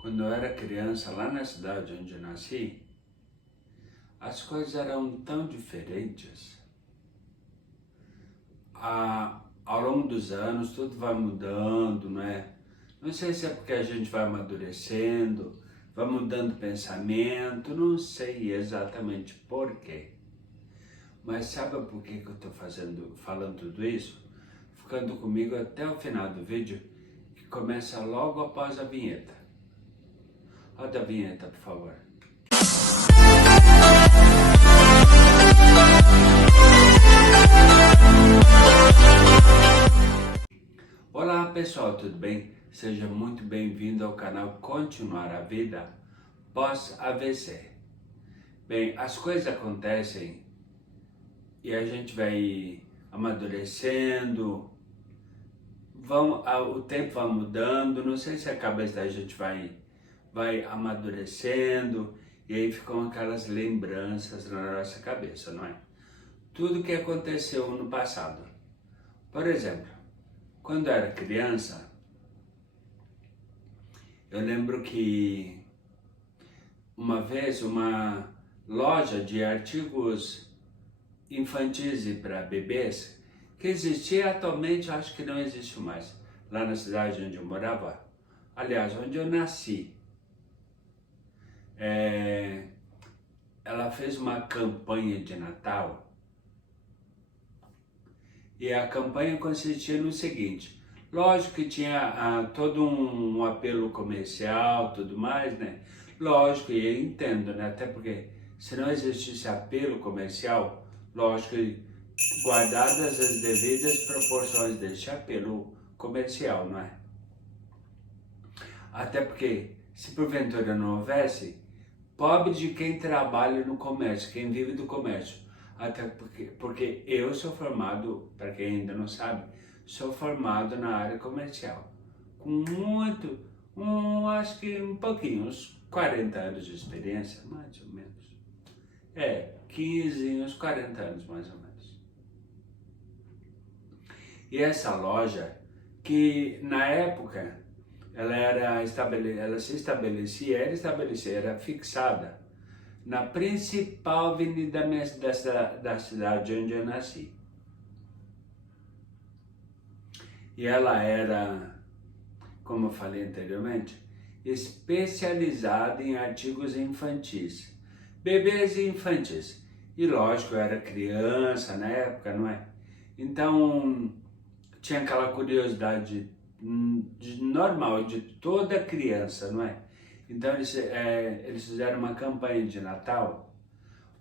Quando eu era criança, lá na cidade onde eu nasci, as coisas eram tão diferentes. Ao longo dos anos, tudo vai mudando, não é? Não sei se é porque a gente vai amadurecendo, vai mudando o pensamento, não sei exatamente por quê. Mas sabe por que eu estou falando tudo isso? Ficando comigo até o final do vídeo, que começa logo após a vinheta. Roda a vinheta, por favor. Olá pessoal, tudo bem? Seja muito bem-vindo ao canal Continuar a Vida pós-AVC. Bem, as coisas acontecem e a gente vai amadurecendo, o tempo vai mudando, não sei se a cabeça da gente vai amadurecendo e aí ficam aquelas lembranças na nossa cabeça, não é? Tudo que aconteceu no passado. Por exemplo, quando eu era criança, eu lembro que uma vez uma loja de artigos infantis e para bebês, que existia atualmente, acho que não existe mais, lá na cidade onde eu morava, aliás, onde eu nasci. Ela fez uma campanha de Natal e a campanha consistia no seguinte: lógico que tinha todo um apelo comercial, tudo mais, né? Lógico, e eu entendo, né? Até porque se não existisse apelo comercial, lógico que guardadas as devidas proporções deste apelo comercial, não é? Até porque, se porventura não houvesse, pobre de quem trabalha no comércio, quem vive do comércio. Até porque eu sou formado, para quem ainda não sabe, sou formado na área comercial. Com acho que um pouquinho, uns 40 anos de experiência, mais ou menos. 15, uns 40 anos mais ou menos. E essa loja, que na época ela se estabelecia, era fixada na principal avenida da cidade onde eu nasci. E ela era, como eu falei anteriormente, especializada em artigos infantis, bebês e infantis. E lógico, eu era criança na época, não é? Então, tinha aquela curiosidade normal de toda criança, não é? Então eles fizeram uma campanha de Natal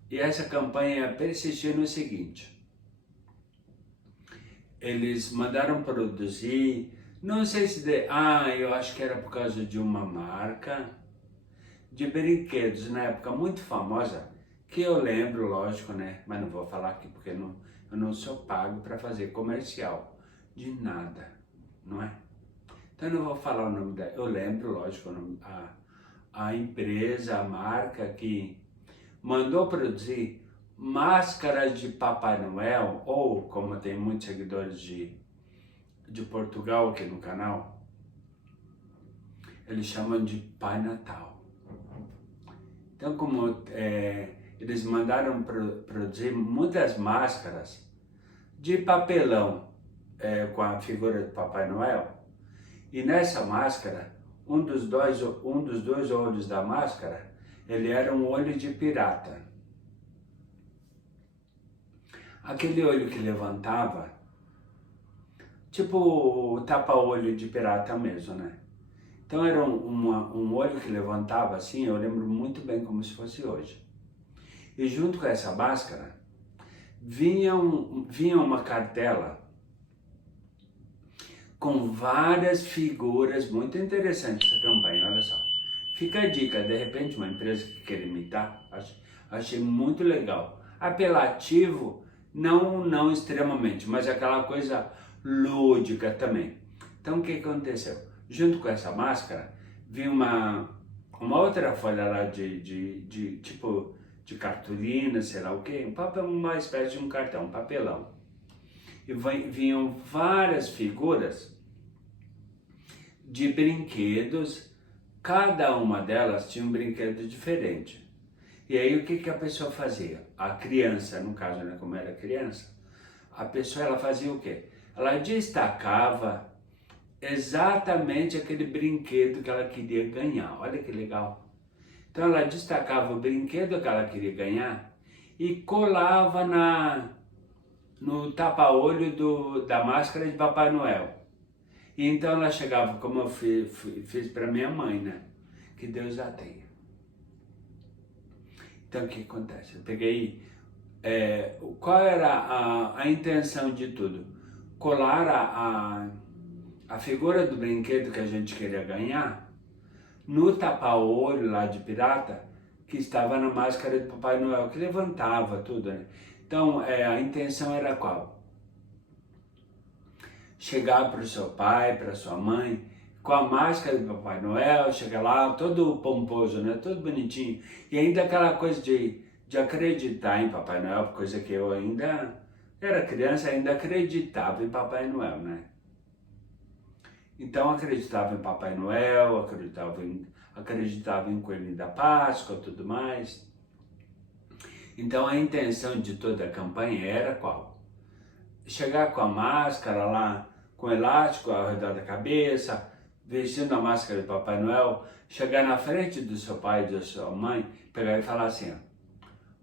e essa campanha persistiu no seguinte: eles mandaram produzir, não sei se eu acho que era por causa de uma marca de brinquedos na época muito famosa, que eu lembro, lógico, né? Mas não vou falar aqui porque eu não sou pago para fazer comercial de nada, não é? Então eu não vou falar o nome dela. Eu lembro, lógico, a empresa, a marca que mandou produzir máscaras de Papai Noel, ou como tem muitos seguidores de Portugal aqui no canal, eles chamam de Pai Natal. Então como eles mandaram produzir muitas máscaras de papelão com a figura do Papai Noel, e nessa máscara, um dos dois olhos da máscara, ele era um olho de pirata. Aquele olho que levantava, tipo o tapa-olho de pirata mesmo, né? Então era um olho que levantava assim, eu lembro muito bem como se fosse hoje. E junto com essa máscara, vinha uma cartela com várias figuras, muito interessante essa campanha, olha só. Fica a dica, de repente uma empresa que quer imitar, achei muito legal. Apelativo, não extremamente, mas aquela coisa lúdica também. Então o que aconteceu? Junto com essa máscara, vinha uma outra folha lá tipo de cartolina, sei lá o que, uma espécie de um cartão, um papelão. E vinham várias figuras de brinquedos Cada uma delas tinha um brinquedo diferente. E aí o que a pessoa fazia? A criança, no caso, né, como era criança, a pessoa ela fazia o quê? Ela destacava exatamente aquele brinquedo que ela queria ganhar. Olha que legal. Então ela destacava o brinquedo que ela queria ganhar e colava no tapa-olho da máscara de Papai Noel. E então ela chegava, como eu fiz para minha mãe, né? Que Deus a tenha. Então o que acontece? Eu peguei, qual era a intenção de tudo? Colar a figura do brinquedo que a gente queria ganhar no tapa-olho lá de pirata, que estava na máscara de Papai Noel, que levantava tudo, né? Então a intenção era qual? Chegar para o seu pai, para sua mãe, com a máscara de Papai Noel, chegar lá todo pomposo, né? Todo bonitinho. E ainda aquela coisa de acreditar em Papai Noel, coisa que eu ainda era criança, ainda acreditava em Papai Noel, né? Então acreditava em Papai Noel, acreditava em Coelhinho da Páscoa e tudo mais. Então a intenção de toda a campanha era qual? Chegar com a máscara lá, com elástico ao redor da cabeça, vestindo a máscara de Papai Noel, chegar na frente do seu pai e da sua mãe, pegar e falar assim, ó,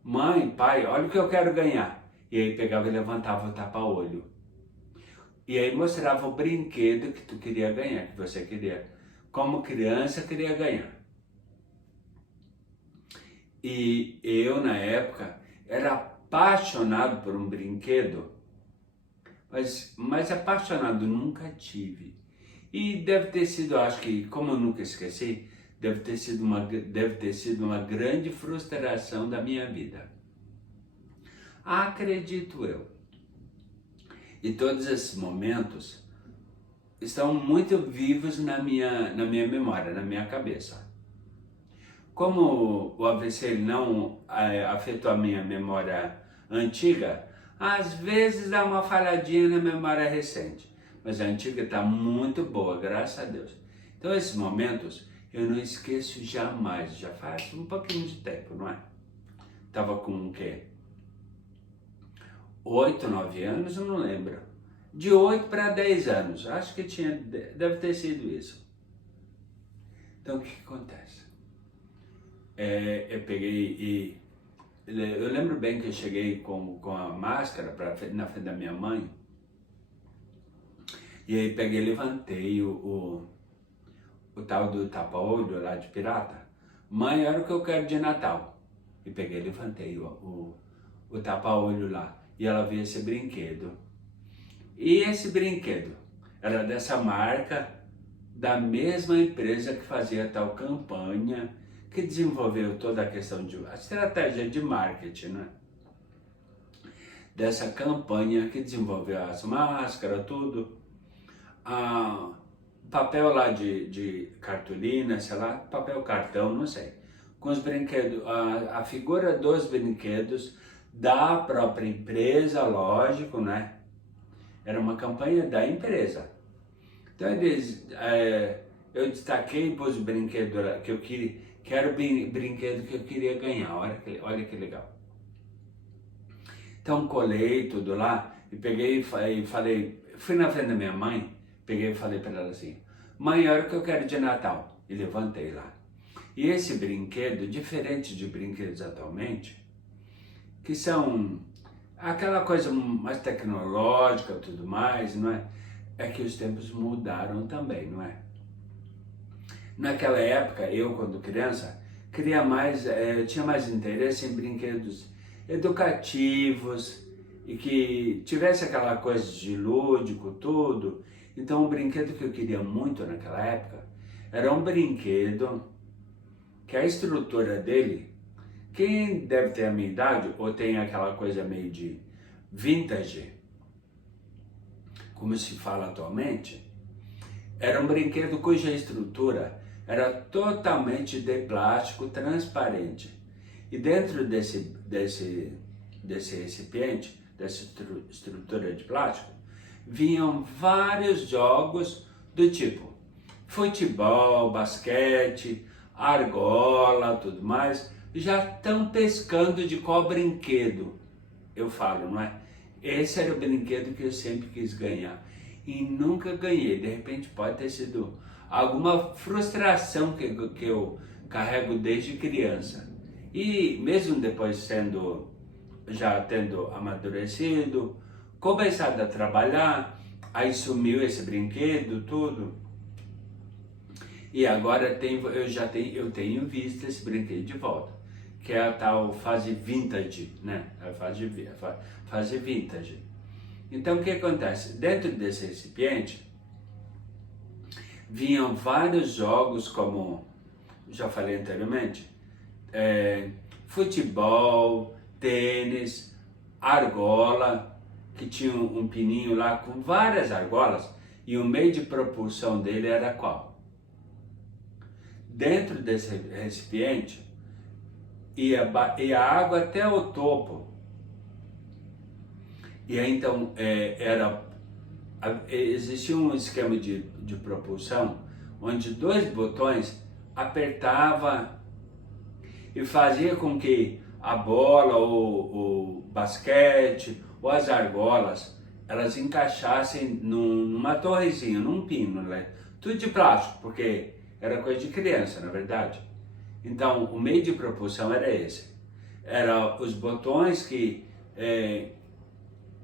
mãe, pai, olha o que eu quero ganhar. E aí pegava e levantava o tapa-olho. E aí mostrava o brinquedo que tu queria ganhar, que você queria, como criança queria ganhar. E eu, na época, era apaixonado por um brinquedo, mas apaixonado nunca tive. E deve ter sido, acho que, como eu nunca esqueci, deve ter sido uma grande frustração da minha vida. Acredito eu. E todos esses momentos estão muito vivos na minha memória, na minha cabeça. Como o AVC ele não afetou a minha memória antiga, às vezes dá uma falhadinha na memória recente, mas a antiga está muito boa, graças a Deus. Então esses momentos eu não esqueço jamais, já faz um pouquinho de tempo, não é? Tava com o quê? 8, 9 anos, eu não lembro. De 8 para 10 anos, acho que deve ter sido isso. Então o que acontece? Eu peguei e eu lembro bem que eu cheguei com a máscara na frente da minha mãe, e aí peguei e levantei o tal do tapa-olho lá de pirata. Mãe, olha o que eu quero de Natal. E peguei e levantei o tapa-olho lá, e ela viu esse brinquedo. E esse brinquedo era dessa marca, da mesma empresa que fazia tal campanha, que desenvolveu toda a questão a estratégia de marketing, né? Dessa campanha que desenvolveu as máscaras, tudo. Papel lá de cartolina, sei lá, papel cartão, não sei. Com os brinquedos, a figura dos brinquedos da própria empresa, lógico, né? Era uma campanha da empresa. Então eu destaquei para os brinquedos que eu queria, que era o brinquedo que eu queria ganhar. Olha que legal. Então colei tudo lá e peguei e falei, fui na frente da minha mãe, peguei e falei para ela assim, mãe, olha o que eu quero de Natal. E levantei lá. E esse brinquedo, diferente de brinquedos atualmente, que são aquela coisa mais tecnológica e tudo mais, não é? É que os tempos mudaram também, não é? Naquela época, eu quando criança, tinha mais interesse em brinquedos educativos e que tivesse aquela coisa de lúdico, tudo. Então o brinquedo que eu queria muito naquela época era um brinquedo que a estrutura dele, quem deve ter a minha idade ou tem aquela coisa meio de vintage, como se fala atualmente, era um brinquedo cuja estrutura era totalmente de plástico transparente. E dentro desse recipiente, dessa estrutura de plástico, vinham vários jogos do tipo futebol, basquete, argola, tudo mais, já estão pescando de qual brinquedo. Eu falo, não é? Esse era o brinquedo que eu sempre quis ganhar e nunca ganhei. De repente pode ter sido alguma frustração que eu carrego desde criança. E mesmo depois já tendo amadurecido, começado a trabalhar, aí sumiu esse brinquedo, tudo. E agora eu tenho visto esse brinquedo de volta, que é a tal fase vintage, né? A fase vintage. Então o que acontece? Dentro desse recipiente vinham vários jogos, como já falei anteriormente, futebol, tênis, argola, que tinha um pininho lá com várias argolas, e o meio de propulsão dele era qual? Dentro desse recipiente ia a água até o topo. E aí então existia um esquema de propulsão onde 2 botões apertava e fazia com que a bola, o basquete ou as argolas, elas encaixassem numa torrezinha, num pino, né? Tudo de plástico, porque era coisa de criança, na verdade. Então, o meio de propulsão era esse. Era os botões que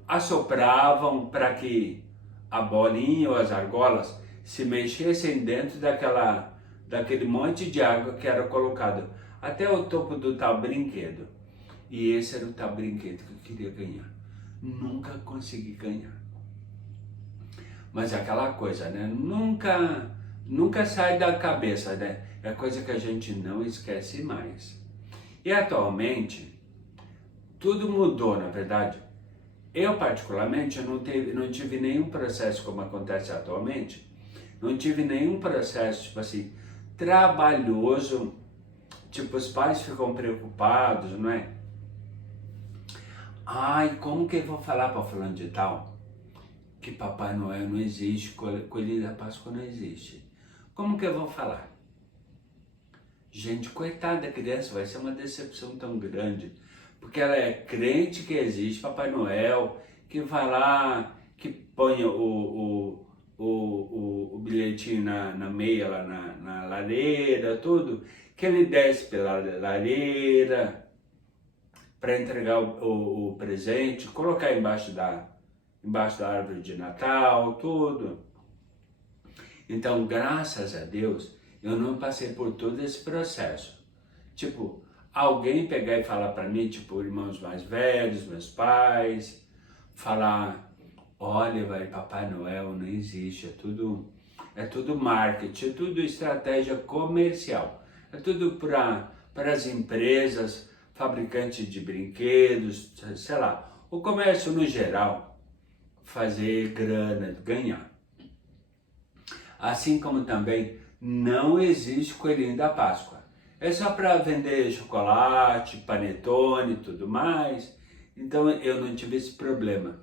assopravam para que a bolinha ou as argolas se mexessem dentro daquele monte de água que era colocado até o topo do tal brinquedo. E esse era o tal brinquedo que eu queria ganhar. Nunca consegui ganhar. Mas é aquela coisa, né? Nunca sai da cabeça, né? É coisa que a gente não esquece mais. E atualmente, tudo mudou, na verdade. Eu, particularmente, não tive nenhum processo como acontece atualmente. Não tive nenhum processo, tipo assim, trabalhoso. Tipo, os pais ficam preocupados, não é? Ai, como que eu vou falar para fulano de tal que Papai Noel não existe, Coelhinho da Páscoa não existe? Como que eu vou falar? Gente, coitada da criança, vai ser uma decepção tão grande, porque ela é crente que existe Papai Noel, que vai lá, que põe o bilhetinho na meia, lá na lareira, tudo, que ele desce pela lareira para entregar o presente, colocar embaixo da árvore de Natal, tudo. Então, graças a Deus, eu não passei por todo esse processo. Tipo, alguém pegar e falar para mim, tipo, irmãos mais velhos, meus pais, falar, olha, Papai Noel não existe, é tudo marketing, é tudo estratégia comercial, é tudo para as empresas, fabricantes de brinquedos, sei lá, o comércio no geral, fazer grana, ganhar. Assim como também não existe Coelhinho da Páscoa. É só para vender chocolate, panetone e tudo mais. Então eu não tive esse problema.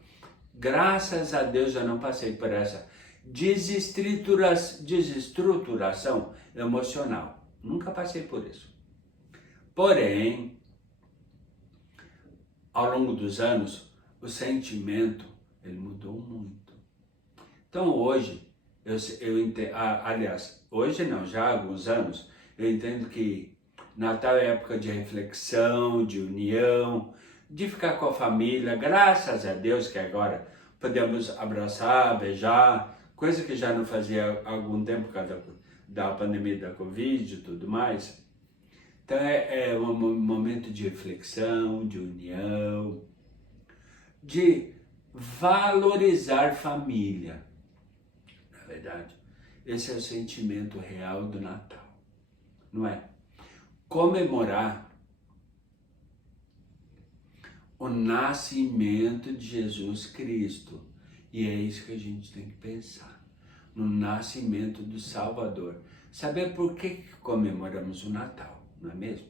Graças a Deus eu não passei por essa desestruturação emocional. Nunca passei por isso. Porém, ao longo dos anos, o sentimento ele mudou muito. Então hoje, eu entendo, aliás, hoje não, já há alguns anos, eu entendo que Natal é época de reflexão, de união, de ficar com a família, graças a Deus que agora podemos abraçar, beijar, coisa que já não fazia há algum tempo por causa da pandemia da Covid e tudo mais. Então é um momento de reflexão, de união, de valorizar família. Na verdade, esse é o sentimento real do Natal, não é? Comemorar o nascimento de Jesus Cristo. E é isso que a gente tem que pensar, no nascimento do Salvador. Saber por que comemoramos o Natal, não é mesmo?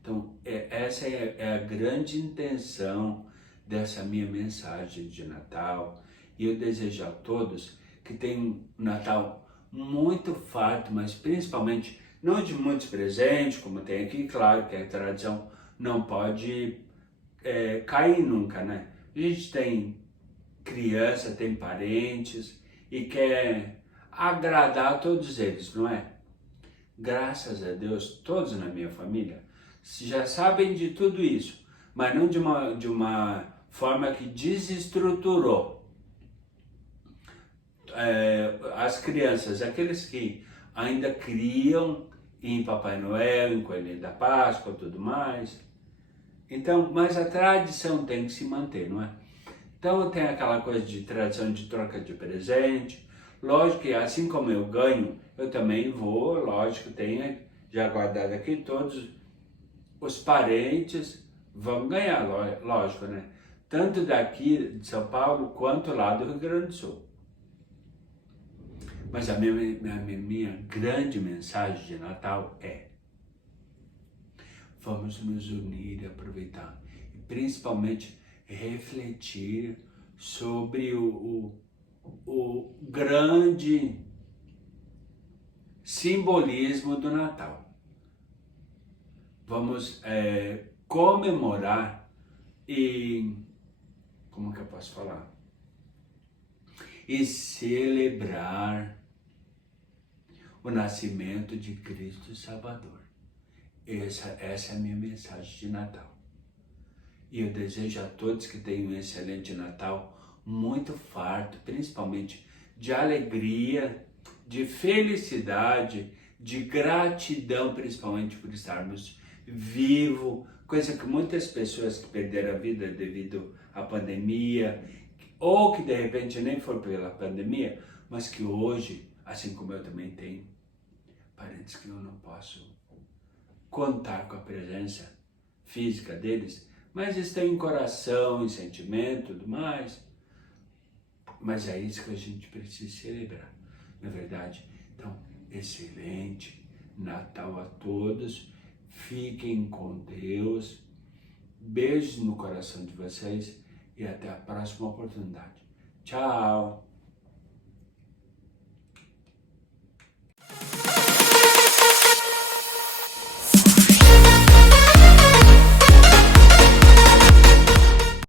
Então, essa é a grande intenção dessa minha mensagem de Natal. E eu desejo a todos que tenham um Natal muito farto, mas principalmente não de muitos presentes, como tem aqui, claro que a tradição não pode cair nunca, né? A gente tem criança, tem parentes e quer agradar a todos eles, não é? Graças a Deus, todos na minha família já sabem de tudo isso, mas não de uma forma que desestruturou as crianças, aqueles que ainda criam em Papai Noel, em Coelhinho da Páscoa e tudo mais. Então, mas a tradição tem que se manter, não é? Então tem aquela coisa de tradição de troca de presente. Lógico que assim como eu ganho, eu também vou, lógico, tenho já guardado aqui todos os parentes vão ganhar, lógico, né? Tanto daqui de São Paulo quanto lá do Rio Grande do Sul. Mas a minha grande mensagem de Natal é: vamos nos unir e aproveitar. E principalmente refletir sobre o grande simbolismo do Natal. Vamos comemorar e, como que eu posso falar? E celebrar o nascimento de Cristo Salvador. Essa é a minha mensagem de Natal. E eu desejo a todos que tenham um excelente Natal, muito farto, principalmente de alegria, de felicidade, de gratidão, principalmente por estarmos vivos, coisa que muitas pessoas que perderam a vida devido à pandemia, ou que de repente nem foi pela pandemia, mas que hoje, assim como eu também tenho, parentes que eu não posso contar com a presença física deles, mas eles têm coração e sentimento e tudo mais. Mas é isso que a gente precisa celebrar, na verdade. Então, excelente Natal a todos, fiquem com Deus, beijos no coração de vocês e até a próxima oportunidade. Tchau!